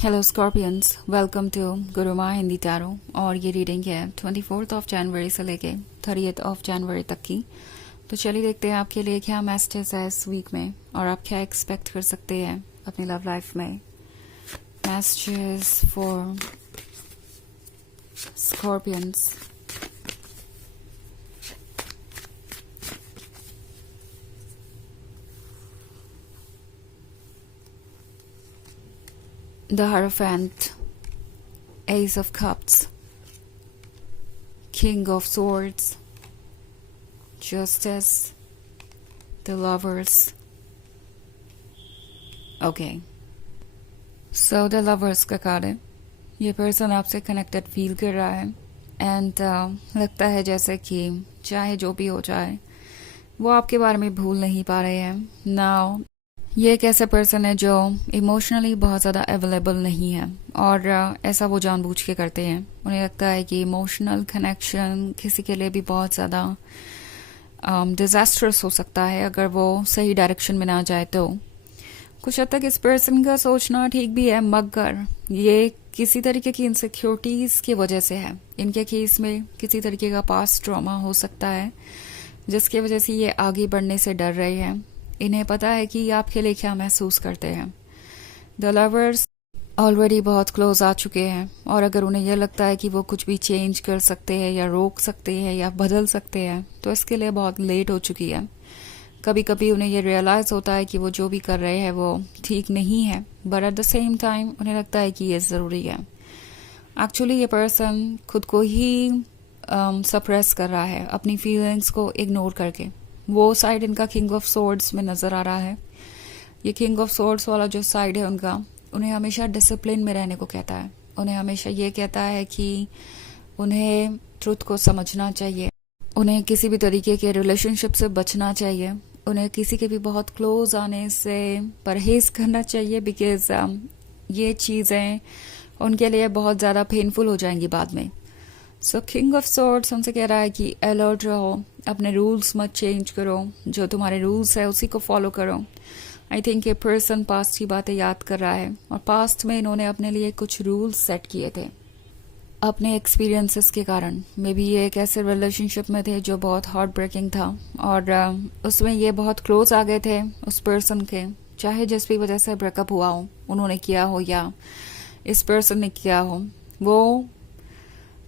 Hello Scorpions, welcome to Guruma Hindi tarot. और ये reading है 24 ऑफ जनवरी से लेके 30 ऑफ जनवरी तक की। तो चलिए देखते हैं आपके लिए क्या मैसेजेस है इस वीक में और आप क्या एक्सपेक्ट कर सकते हैं अपनी लव लाइफ में। Messages for scorpions. The Hierophant, Ace of Cups, King of Swords, Justice, the Lovers. Okay. So the Lovers का कार्ड है। ये पर्सन आपसे कनेक्टेड फील कर रहा है एंड लगता है जैसे कि चाहे जो भी हो जाए वो आपके बारे में भूल नहीं पा रहे हैं। नाउ ये एक ऐसा पर्सन है जो इमोशनली बहुत ज़्यादा अवेलेबल नहीं है और ऐसा वो जानबूझ के करते हैं। उन्हें लगता है कि इमोशनल कनेक्शन किसी के लिए भी बहुत ज़्यादा डिजास्टरस हो सकता है अगर वो सही डायरेक्शन में ना जाए। तो कुछ हद तक इस पर्सन का सोचना ठीक भी है, मगर ये किसी तरीके की इनसिक्योरिटीज़ की वजह से है। इनके केस में किसी तरीके का पास्ट ट्रॉमा हो सकता है जिसकी वजह से ये आगे बढ़ने से डर रहे हैं। इन्हें पता है कि आपके लिए क्या महसूस करते हैं। द लवर्स ऑलरेडी बहुत क्लोज आ चुके हैं और अगर उन्हें यह लगता है कि वो कुछ भी चेंज कर सकते हैं या रोक सकते हैं या बदल सकते हैं तो इसके लिए बहुत लेट हो चुकी है। कभी कभी उन्हें यह रियलाइज़ होता है कि वो जो भी कर रहे हैं वो ठीक नहीं है, but at the same time उन्हें लगता है कि ये ज़रूरी है। एक्चुअली ये पर्सन खुद को ही सप्रेस कर रहा है अपनी फीलिंग्स को इग्नोर करके। वो साइड इनका किंग ऑफ सोर्ड्स में नज़र आ रहा है। ये किंग ऑफ सोर्ड्स वाला जो साइड है उनका उन्हें हमेशा डिसिप्लिन में रहने को कहता है। उन्हें हमेशा ये कहता है कि उन्हें ट्रुथ को समझना चाहिए, उन्हें किसी भी तरीके के रिलेशनशिप से बचना चाहिए, उन्हें किसी के भी बहुत क्लोज आने से परहेज करना चाहिए बिकॉज ये चीज़ें उनके लिए बहुत ज़्यादा पेनफुल हो जाएंगी बाद में। सो किंग ऑफ सोर्ड्स उनसे कह रहा है कि अलर्ट रहो, अपने रूल्स मत चेंज करो, जो तुम्हारे रूल्स है उसी को फॉलो करो। आई थिंक ये पर्सन पास्ट की बातें याद कर रहा है और पास्ट में इन्होंने अपने लिए कुछ रूल्स सेट किए थे अपने एक्सपीरियंसेस के कारण। मे बी ये एक ऐसे रिलेशनशिप में थे जो बहुत हार्ट ब्रेकिंग था और उसमें ये बहुत क्लोज आ गए थे उस पर्सन के, चाहे जिस भी वजह से ब्रेकअप हुआ हो, उन्होंने किया हो या इस पर्सन ने किया हो, वो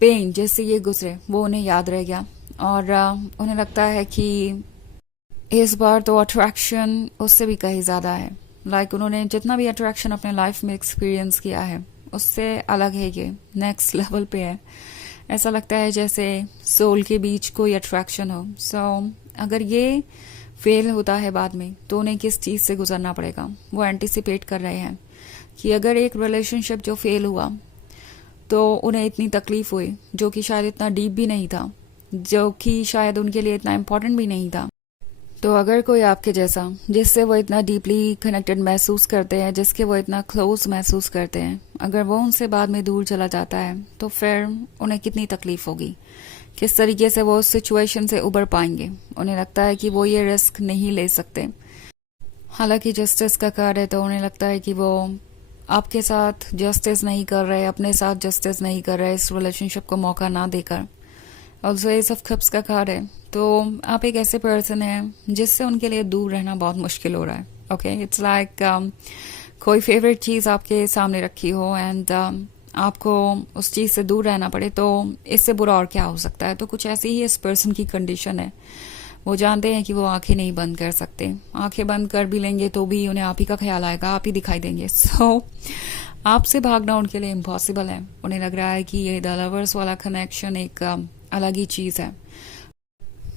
पेन जैसे ये गुजरे वो उन्हें याद रह गया और उन्हें लगता है कि इस बार तो अट्रैक्शन उससे भी कहीं ज़्यादा है। लाइक उन्होंने जितना भी अट्रैक्शन अपने लाइफ में एक्सपीरियंस किया है उससे अलग है, ये नेक्स्ट लेवल पे है। ऐसा लगता है जैसे सोल के बीच कोई अट्रैक्शन हो। सो अगर ये फेल होता है बाद में तो उन्हें किस चीज़ से गुजरना पड़ेगा वो एंटिसिपेट कर रहे हैं कि अगर एक रिलेशनशिप जो फेल हुआ तो उन्हें इतनी तकलीफ हुई जो कि शायद इतना डीप भी नहीं था, जो कि शायद उनके लिए इतना इम्पोर्टेंट भी नहीं था। तो अगर कोई आपके जैसा जिससे वो इतना डीपली कनेक्टेड महसूस करते हैं, जिसके वो इतना क्लोज महसूस करते हैं, अगर वो उनसे बाद में दूर चला जाता है तो फिर उन्हें कितनी तकलीफ होगी, किस तरीके से वो उस सिचुएशन से उबर पाएंगे। उन्हें लगता है कि वो ये रिस्क नहीं ले सकते। हालांकि जस्टिस का कार्ड है तो उन्हें लगता है कि वो आपके साथ जस्टिस नहीं कर रहे, अपने साथ जस्टिस नहीं कर रहे, इस रिलेशनशिप को मौका ना देकर। ऑल्सो एस ऑफ कप्स का कार्ड है तो आप एक ऐसे पर्सन हैं जिससे उनके लिए दूर रहना बहुत मुश्किल हो रहा है। ओके, इट्स लाइक कोई फेवरेट चीज़ आपके सामने रखी हो एंड आपको उस चीज़ से दूर रहना पड़े, तो इससे बुरा और क्या हो सकता है। तो कुछ ऐसी ही इस पर्सन की कंडीशन है। वो जानते हैं कि वो आंखें नहीं बंद कर सकते, आंखें बंद कर भी लेंगे तो भी उन्हें आप ही का ख्याल आएगा, आप ही दिखाई देंगे। सो आपसे भागना उनके लिए इम्पॉसिबल है। उन्हें लग रहा है कि ये द लवर्स वाला कनेक्शन एक अलग ही चीज़ है,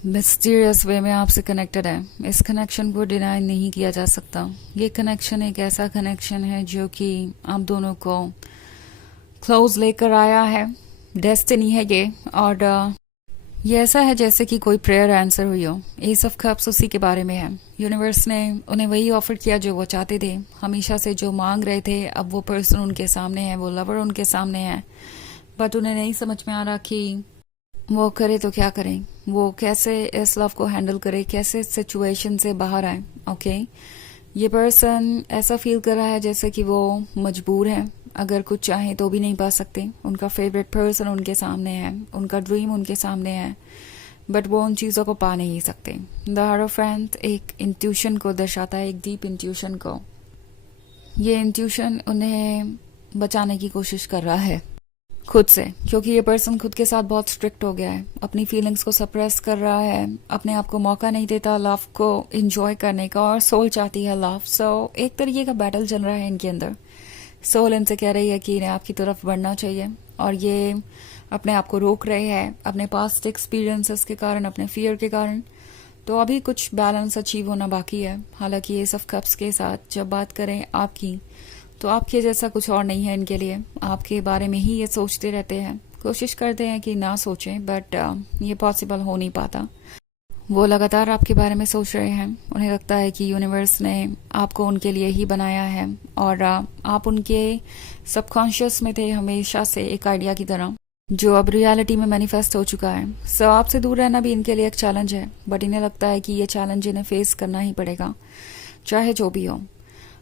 मिस्टीरियस वे में आपसे कनेक्टेड है। इस कनेक्शन को डिनाई नहीं किया जा सकता। ये कनेक्शन एक ऐसा कनेक्शन है जो कि आप दोनों को क्लोज लेकर आया है, डेस्टिनी है ये। और ये ऐसा है जैसे कि कोई प्रेयर आंसर हुई हो। एस ऑफ कप्स उसी के बारे में है। यूनिवर्स ने उन्हें वही ऑफर किया जो वो चाहते थे, हमेशा से जो मांग रहे थे। अब वो पर्सन उनके सामने है, वो लवर उनके सामने है, बट उन्हें नहीं समझ में आ रहा कि वो करे तो क्या करें, वो कैसे इस लव को हैंडल करे, कैसे इस सिचुएशन से बाहर आए। ओके, ये पर्सन ऐसा फील कर रहा है जैसे कि वो मजबूर है अगर कुछ चाहें तो भी नहीं पा सकते। उनका फेवरेट पर्सन उनके सामने है, उनका ड्रीम उनके सामने है, बट वो उन चीज़ों को पा नहीं सकते। द हायरोफेंट एक इंट्यूशन को दर्शाता है, एक डीप इंट्यूशन को। ये इंट्यूशन उन्हें बचाने की कोशिश कर रहा है खुद से, क्योंकि ये पर्सन खुद के साथ बहुत स्ट्रिक्ट हो गया है, अपनी फीलिंग्स को सप्रेस कर रहा है, अपने आप को मौका नहीं देता लव को एंजॉय करने का, और सोल चाहती है लव। सो एक तरीके का बैटल चल रहा है इनके अंदर। सोल इनसे कह रही है कि इन्हें आपकी तरफ बढ़ना चाहिए, और ये अपने आप को रोक रहे हैं अपने पास्ट एक्सपीरियंसेस के कारण, अपने फियर के कारण। तो अभी कुछ बैलेंस अचीव होना बाकी है। हालांकि एस ऑफ कप्स के साथ जब बात करें आपकी, तो आपके जैसा कुछ और नहीं है इनके लिए। आपके बारे में ही ये सोचते रहते हैं, कोशिश करते हैं कि ना सोचें, बट ये पॉसिबल हो नहीं पाता। वो लगातार आपके बारे में सोच रहे हैं। उन्हें लगता है कि यूनिवर्स ने आपको उनके लिए ही बनाया है, और आप उनके सबकॉन्शियस में थे हमेशा से, एक आइडिया की तरह, जो अब रियलिटी में मैनिफेस्ट हो चुका है। सो आपसे दूर रहना भी इनके लिए एक चैलेंज है, बट इन्हें लगता है कि ये चैलेंज इन्हें फेस करना ही पड़ेगा, चाहे जो भी हो।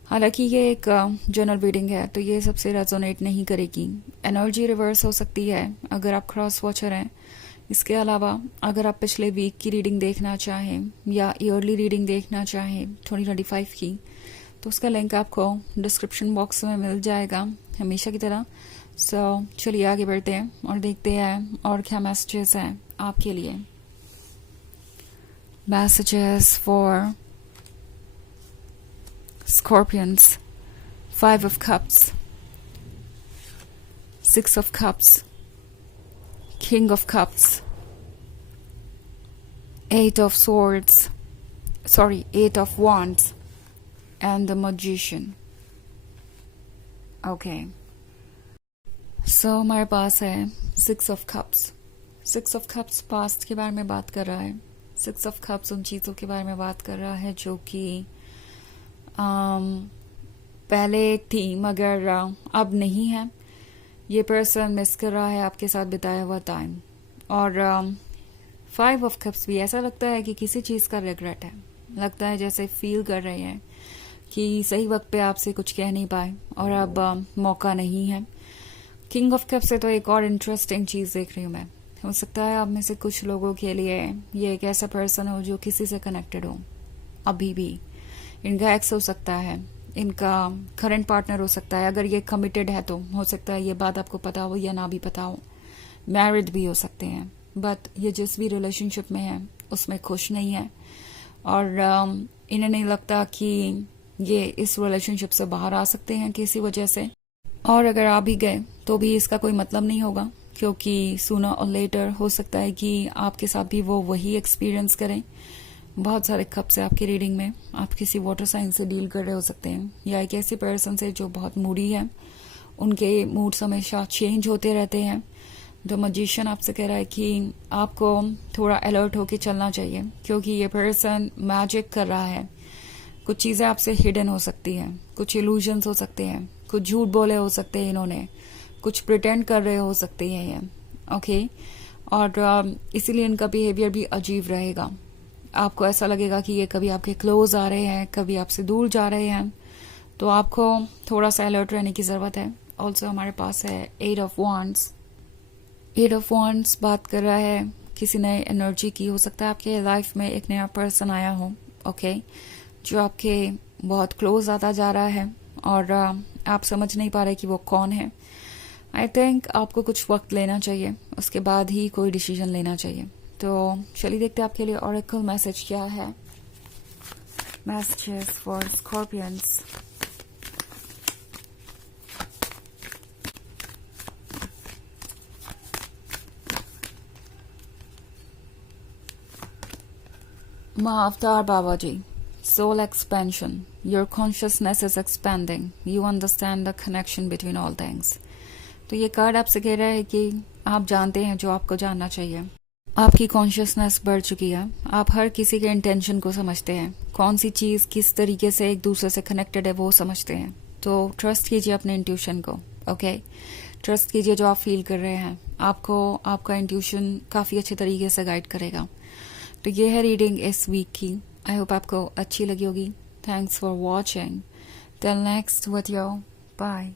हालांकि ये एक जनरल रीडिंग है, तो ये सबसे रेजोनेट नहीं करेगी। एनर्जी रिवर्स हो सकती है अगर आप क्रॉस वॉचर हैं। इसके अलावा अगर आप पिछले वीक की रीडिंग देखना चाहें या ईयरली रीडिंग देखना चाहें 2025 की, तो उसका लिंक आपको डिस्क्रिप्शन बॉक्स में मिल जाएगा हमेशा की तरह। सो चलिए आगे बढ़ते हैं और देखते हैं और क्या मैसेजेस हैं आपके लिए। Messages for Scorpions, 5 of Cups, 6 of Cups, King of Cups, 8 of Swords, 8 of Wands, and the Magician. Okay. So हमारे पास है 6 of Cups. 6 of Cups past के बारे में बात कर रहा है। 6 of Cups उन चीज़ों के बारे में बात कर रहा है जो कि पहले थी मगर अब नहीं है। ये पर्सन मिस कर रहा है आपके साथ बिताया हुआ टाइम। और 5 ऑफ कप्स भी ऐसा लगता है कि किसी चीज़ का रिग्रेट है। लगता है जैसे फील कर रहे हैं कि सही वक्त पे आपसे कुछ कह नहीं पाए और अब मौका नहीं है। किंग ऑफ कप्स से तो एक और इंटरेस्टिंग चीज़ देख रही हूँ मैं। हो सकता है आप में से कुछ लोगों के लिए ये एक ऐसा पर्सन हो जो किसी से कनेक्टेड हो अभी भी। इनका एक्स हो सकता है, इनका करंट पार्टनर हो सकता है। अगर ये कमिटेड है तो हो सकता है ये बात आपको पता हो या ना भी पता हो। मैरिड भी हो सकते हैं, बट ये जिस भी रिलेशनशिप में है उसमें खुश नहीं है, और इन्हें नहीं लगता कि ये इस रिलेशनशिप से बाहर आ सकते हैं किसी वजह से। और अगर आ भी गए तो भी इसका कोई मतलब नहीं होगा, क्योंकि सूनर और लेटर हो सकता है कि आपके साथ भी वो वही एक्सपीरियंस करें। बहुत सारे कप्स है आपकी रीडिंग में। आप किसी वाटर साइन से डील कर रहे हो सकते हैं, या एक ऐसे पर्सन से जो बहुत मूडी है, उनके मूड्स हमेशा चेंज होते रहते हैं। द मैजिशियन आपसे कह रहा है कि आपको थोड़ा अलर्ट होके चलना चाहिए, क्योंकि ये पर्सन मैजिक कर रहा है। कुछ चीज़ें आपसे हिडन हो सकती हैं, कुछ इल्यूजन्स हो सकते हैं, कुछ झूठ बोले हो सकते हैं इन्होंने, कुछ प्रिटेंड कर रहे हो सकते हैं ये। ओके। और इसीलिए इनका बिहेवियर भी अजीब रहेगा। आपको ऐसा लगेगा कि ये कभी आपके क्लोज आ रहे हैं, कभी आपसे दूर जा रहे हैं, तो आपको थोड़ा सा अलर्ट रहने की ज़रूरत है। ऑल्सो हमारे पास है 8 ऑफ वॉन्ड्स। 8 ऑफ वॉन्ड्स बात कर रहा है किसी नए एनर्जी की। हो सकता है आपके लाइफ में एक नया पर्सन आया हो, ओके, जो आपके बहुत क्लोज आता जा रहा है और आप समझ नहीं पा रहे कि वो कौन है। आई थिंक आपको कुछ वक्त लेना चाहिए, उसके बाद ही कोई डिसीजन लेना चाहिए। तो चलिए देखते हैं आपके लिए ऑरेकल मैसेज क्या है। Messages for scorpions. Mahavatar Baba ji, soul expansion. Your consciousness is expanding. You understand the connection between all things. तो ये कार्ड आपसे कह रहा है कि आप जानते हैं जो आपको जानना चाहिए। आपकी कॉन्शियसनेस बढ़ चुकी है। आप हर किसी के इंटेंशन को समझते हैं, कौन सी चीज़ किस तरीके से एक दूसरे से कनेक्टेड है वो समझते हैं। तो ट्रस्ट कीजिए अपने इंट्यूशन को, ओके। ट्रस्ट कीजिए जो आप फील कर रहे हैं, आपको आपका इंट्यूशन काफ़ी अच्छे तरीके से गाइड करेगा। तो ये है रीडिंग इस वीक की। आई होप आपको अच्छी लगी होगी। Thanks for watching. Till next video, bye.